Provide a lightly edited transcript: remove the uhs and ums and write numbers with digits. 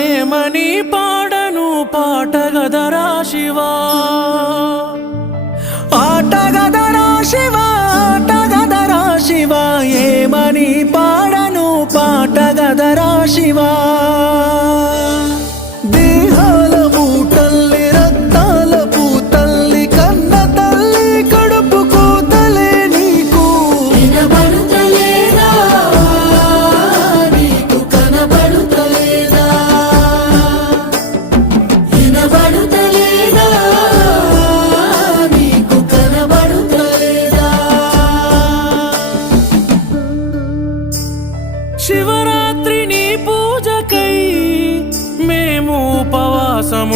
ఏమని పాడను పాటగదరా శివా ఆటగదరా శివా ఆటగదరా శివా ఏమని పాడను పాటగదరా శివా దేహాల పూటల్లి రక్తాల పూతల్లి కన్న తల్లి కడుపు కూతలే నీకు వినబడుతలేదా నీకు కనబడుతలేదా వినబడుతలేదా నీకు కనబడుతలేదా శివరాత్రి నీ పూజకై మేము ఉపవాసముంటాములే